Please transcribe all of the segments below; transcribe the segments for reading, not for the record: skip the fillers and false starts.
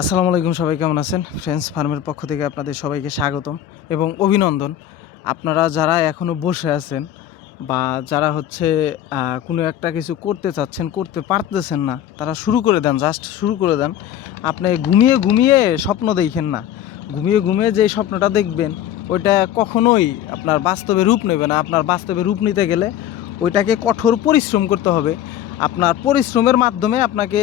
আসসালামু আলাইকুম, সবাই কেমন আছেন? ফ্রেন্ডস ফার্মের পক্ষ থেকে আপনাদের সবাইকে স্বাগতম এবং অভিনন্দন। আপনারা যারা এখনও বসে আছেন বা যারা কোনো একটা কিছু করতে চাচ্ছেন, করতে পারতেছেন না, তারা শুরু করে দেন, জাস্ট শুরু করে দেন। আপনি ঘুমিয়ে ঘুমিয়ে স্বপ্ন দেখেন না। ঘুমিয়ে ঘুমিয়ে যেই স্বপ্নটা দেখবেন ওইটা কখনোই আপনার বাস্তবে রূপ নেবে না। আপনার বাস্তবে রূপ নিতে গেলে ওইটাকে কঠোর পরিশ্রম করতে হবে। আপনার পরিশ্রমের মাধ্যমে আপনাকে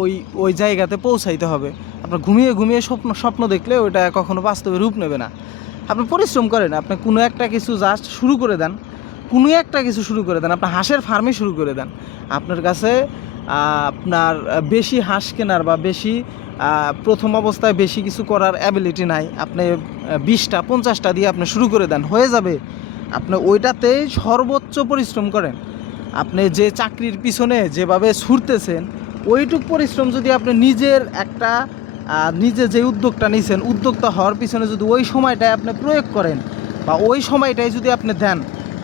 ওই ওই জায়গাতে পৌঁছাইতে হবে। আপনার ঘুমিয়ে ঘুমিয়ে স্বপ্ন দেখলে ওইটা কখনো বাস্তবে রূপ নেবে না। আপনি পরিশ্রম করেন, আপনি কোনো একটা কিছু জাস্ট শুরু করে দেন, কোনো একটা কিছু শুরু করে দেন, আপনার হাঁসের ফার্মই শুরু করে দেন। আপনার কাছে আপনার বেশি হাঁস কেনার বা বেশি প্রথম অবস্থায় বেশি কিছু করার অ্যাবিলিটি নাই। আপনি 20টা 50টা দিয়ে আপনি শুরু করে দেন, হয়ে যাবে। আপনি ওইটাতেই সর্বোচ্চ পরিশ্রম করেন। আপনি যে চাকরির পিছনে যেভাবে ছুটতেছেন, ওইটুক পরিশ্রম যদি আপনি নিজে যে উদ্যোগটা নিয়েছেন, উদ্যোক্তা হওয়ার পিছনে যদি ওই সময়টায় আপনি প্রয়োগ করেন বা ওই সময়টাই যদি আপনি দেন,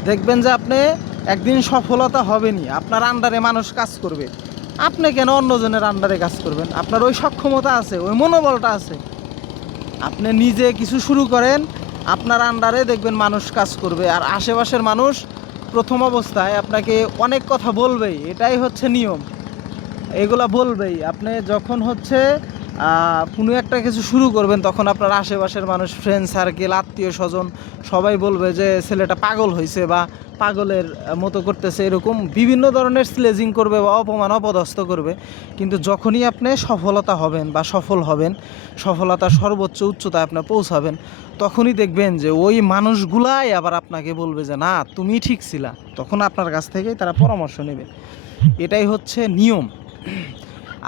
দেখবেন যে আপনি একদিন সফলতা হবেনই। আপনার আন্ডারে মানুষ কাজ করবে। আপনি কেন অন্যজনের আন্ডারে কাজ করবেন? আপনার ওই সক্ষমতা আছে, ওই মনোবলটা আছে। আপনি নিজে কিছু শুরু করেন, আপনার আন্ডারে দেখবেন মানুষ কাজ করবে। আর আশেপাশের মানুষ প্রথম অবস্থায় আপনাকে অনেক কথা বলবেই, এটাই হচ্ছে নিয়ম। এগুলা বলবেই। আপনি যখন কোনো একটা কিছু শুরু করবেন, তখন আপনার আশেপাশের মানুষ, ফ্রেন্ড সার্কেল, আত্মীয় স্বজন সবাই বলবে যে ছেলেটা পাগল হয়েছে বা পাগলের মতো করতেছে, এরকম বিভিন্ন ধরনের স্লেজিং করবে বা অপমান অপদস্থ করবে। কিন্তু যখনই আপনি সফলতা হবেন বা সফল হবেন, সফলতার সর্বোচ্চ উচ্চতায় আপনি পৌঁছাবেন, তখনই দেখবেন যে ওই মানুষগুলাই আবার আপনাকে বলবে যে না, তুমি ঠিক ছিলা। তখন আপনার কাছ থেকেই তারা পরামর্শ নেবে। এটাই হচ্ছে নিয়ম।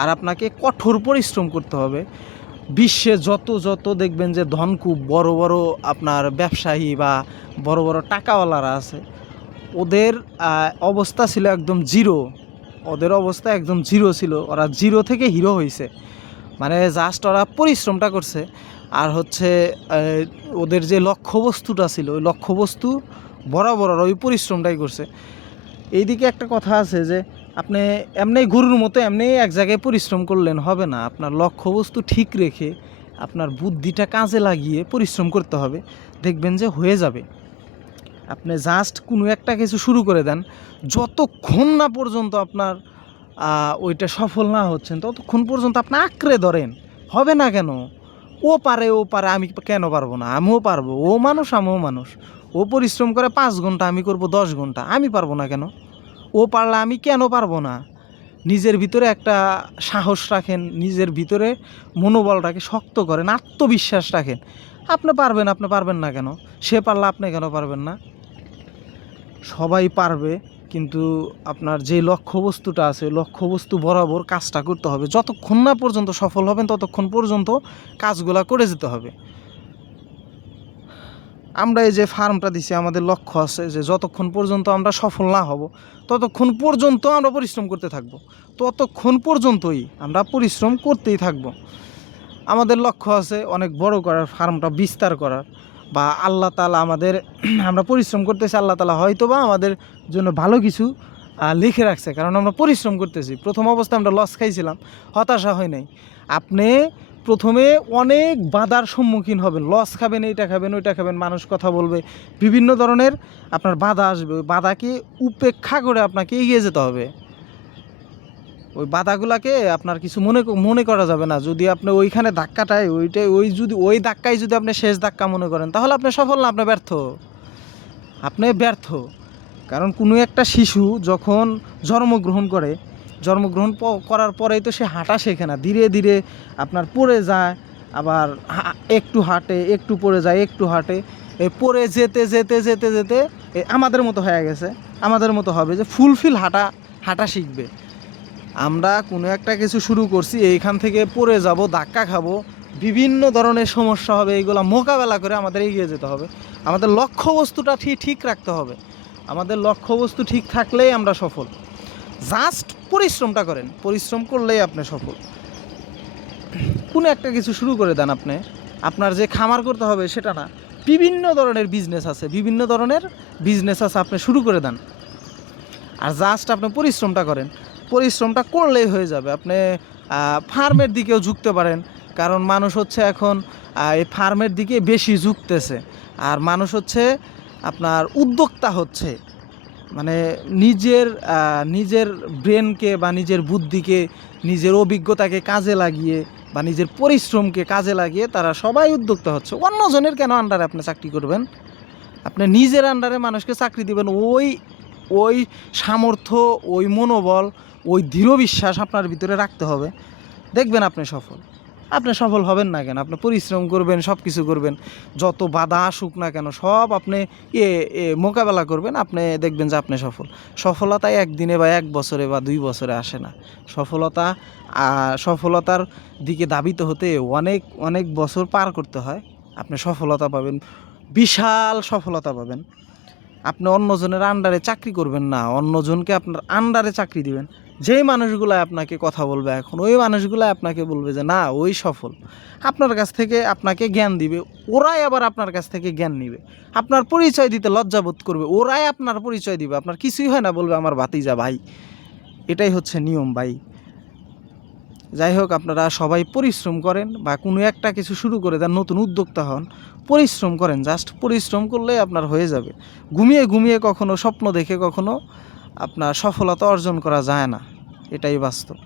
আর আপনাকে কঠোর পরিশ্রম করতে হবে। বিশ্বে যত যত দেখবেন যে ধনকুব বড় বড় আপনার ব্যবসায়ী বা বড় বড় টাকাওয়ালারা আছে, ওদের অবস্থা ছিল একদম জিরো। ওদের অবস্থা একদম জিরো ছিল, ওরা জিরো থেকে হিরো হয়েছে। মানে জাস্ট ওরা পরিশ্রমটা করছে। আর ওদের যে লক্ষ্যবস্তুটা ছিল, ওই লক্ষ্যবস্তু বরাবর ওই পরিশ্রমটাই করছে। এইদিকে একটা কথা আছে যে আপনি এমনি গরুর মতো এমনি এক জায়গায় পরিশ্রম করলেন হবে না। আপনার লক্ষ্যবস্তু ঠিক রেখে আপনার বুদ্ধিটা কাজে লাগিয়ে পরিশ্রম করতে হবে, দেখবেন যে হয়ে যাবে। আপনি জাস্ট কোনো একটা কিছু শুরু করে দেন, যতক্ষণ না পর্যন্ত আপনার ওইটা সফল না হচ্ছেন, ততক্ষণ পর্যন্ত আপনি আঁকড়ে ধরেন। হবে না কেন? ও পারে, আমি কেন পারবো না? আমিও পারবো। ও মানুষ, আমিও মানুষ। ও পরিশ্রম করে 5 ঘন্টা, আমি করব 10 ঘন্টা। আমি পারবো না কেন? ও পারলে আমি কেন পারবো না? নিজের ভিতরে একটা সাহস রাখেন, নিজের ভিতরে মনোবলটাকে শক্ত করেন, আত্মবিশ্বাস রাখেন। আপনি পারবেন না কেন? সে পারলে আপনি কেন পারবেন না? সবাই পারবে, কিন্তু আপনার যে লক্ষ্যবস্তুটা আছে, লক্ষ্যবস্তু বরাবর কাজটা করতে হবে। যতক্ষণ না পর্যন্ত সফল হবেন, ততক্ষণ পর্যন্ত কাজগুলা করে যেতে হবে। আমরা এই যে ফার্মটা দিছি, আমাদের লক্ষ্য আছে যে যতক্ষণ পর্যন্ত আমরা সফল না হব, ততক্ষণ পর্যন্ত আমরা পরিশ্রম করতে থাকব। ততক্ষণ পর্যন্তই আমরা পরিশ্রম করতেই থাকব। আমাদের লক্ষ্য আছে অনেক বড় করার, ফার্মটা বিস্তার করার, বা আল্লাহ তাআলা আমাদের আমরা পরিশ্রম করতেছি, আল্লাহ তাআলা হয়তো বা আমাদের জন্য ভালো কিছু লিখে রাখছে, কারণ আমরা পরিশ্রম করতেছি। প্রথম অবস্থায় আমরা লস খাইছিলাম, হতাশা হয় নাই। আপনি প্রথমে অনেক বাধার সম্মুখীন হবেন, লস খাবেন, এইটা খাবেন, ওইটা খাবেন, মানুষ কথা বলবে, বিভিন্ন ধরনের আপনার বাধা আসবে। ওই বাধাকে উপেক্ষা করে আপনাকে এগিয়ে যেতে হবে। ওই বাধাগুলাকে আপনার কিছু মনে করা যাবে না। যদি আপনি ওইখানে ধাক্কাটায় ওই ধাক্কায় যদি আপনি শেষ ধাক্কা মনে করেন, তাহলে আপনি সফল না, আপনি ব্যর্থ। কারণ কোনো একটা শিশু যখন জন্মগ্রহণ করার পরেই তো সে হাঁটা শেখে না। ধীরে ধীরে আপনার পড়ে যায়, আবার একটু হাঁটে, একটু পড়ে যায়, একটু হাঁটে, পড়ে যেতে যেতে যেতে যেতে আমাদের মতো হয়ে গেছে, আমাদের মতো হবে যে ফুলফিল হাঁটা শিখবে। আমরা কোনো একটা কিছু শুরু করছি, এইখান থেকে পড়ে যাব, ধাক্কা খাবো, বিভিন্ন ধরনের সমস্যা হবে, এইগুলো মোকাবেলা করে আমাদের এগিয়ে যেতে হবে। আমাদের লক্ষ্যবস্তুটা ঠিক রাখতে হবে। আমাদের লক্ষ্যবস্তু ঠিক থাকলেই আমরা সফল। জাস্ট পরিশ্রমটা করেন, পরিশ্রম করলেই আপনি সফল। কোনো একটা কিছু শুরু করে দেন। আপনার যে খামার করতে হবে সেটা না, বিভিন্ন ধরনের বিজনেস আছে, আপনি শুরু করে দেন। আর জাস্ট আপনি পরিশ্রমটা করেন, পরিশ্রমটা করলেই হয়ে যাবে। আপনি ফার্মের দিকেও ঝুঁকতে পারেন, কারণ মানুষ হচ্ছে এখন এই ফার্মের দিকে বেশি ঝুঁকতেছে। আর মানুষ হচ্ছে আপনার উদ্যোক্তা হচ্ছে, মানে নিজের ব্রেনকে বা নিজের বুদ্ধিকে, নিজের অভিজ্ঞতাকে কাজে লাগিয়ে বা নিজের পরিশ্রমকে কাজে লাগিয়ে তারা সবাই উদ্যোক্তা হচ্ছে। অন্যজনের কেন আন্ডারে আপনি চাকরি করবেন? আপনি নিজের আন্ডারে মানুষকে চাকরি দিবেন, ওই ওই সামর্থ্য, ওই মনোবল, ওই দৃঢ় বিশ্বাস আপনার ভিতরে রাখতে হবে। দেখবেন আপনি সফল। আপনি সফল হবেন না কেন? আপনি পরিশ্রম করবেন, সব কিছু করবেন, যত বাধা আসুক না কেন সব আপনি মোকাবেলা করবেন, আপনি দেখবেন যে আপনি সফল। সফলতা একদিনে বা 1 বছরে বা 2 বছরে আসে না। সফলতার দিকে ধাবিত হতে অনেক অনেক বছর পার করতে হয়। আপনি সফলতা পাবেন, বিশাল সফলতা পাবেন। আপনি অন্যজনের আন্ডারে চাকরি করবেন না, অন্যজনকে আপনার আন্ডারে চাকরি দিবেন। যেই মানুষগুলো আপনাকে কথা বলবে এখন, ওই মানুষগুলো আপনাকে বলবে যে না ওই সফল, আপনার কাছ থেকে আপনাকে জ্ঞান দিবে। ওরাই আবার আপনার কাছ থেকে জ্ঞান নিবে, আপনার পরিচয় দিতে লজ্জাবোধ করবে, ওরাই আপনার পরিচয় দিবে। আপনার কিছুই হয় না, বলবে আমার ভাতিজা ভাই। এটাই হচ্ছে নিয়ম ভাই। যাই হোক, আপনারা সবাই পরিশ্রম করেন বা কোনো একটা কিছু শুরু করে দেন, নতুন উদ্যোক্তা হন, পরিশ্রম করেন। জাস্ট পরিশ্রম করলে আপনার হয়ে যাবে। ঘুমিয়ে ঘুমিয়ে কখনো, স্বপ্ন দেখে কখনো আপনার সফলতা অর্জন করা যায় না, এটাই বাস্তব।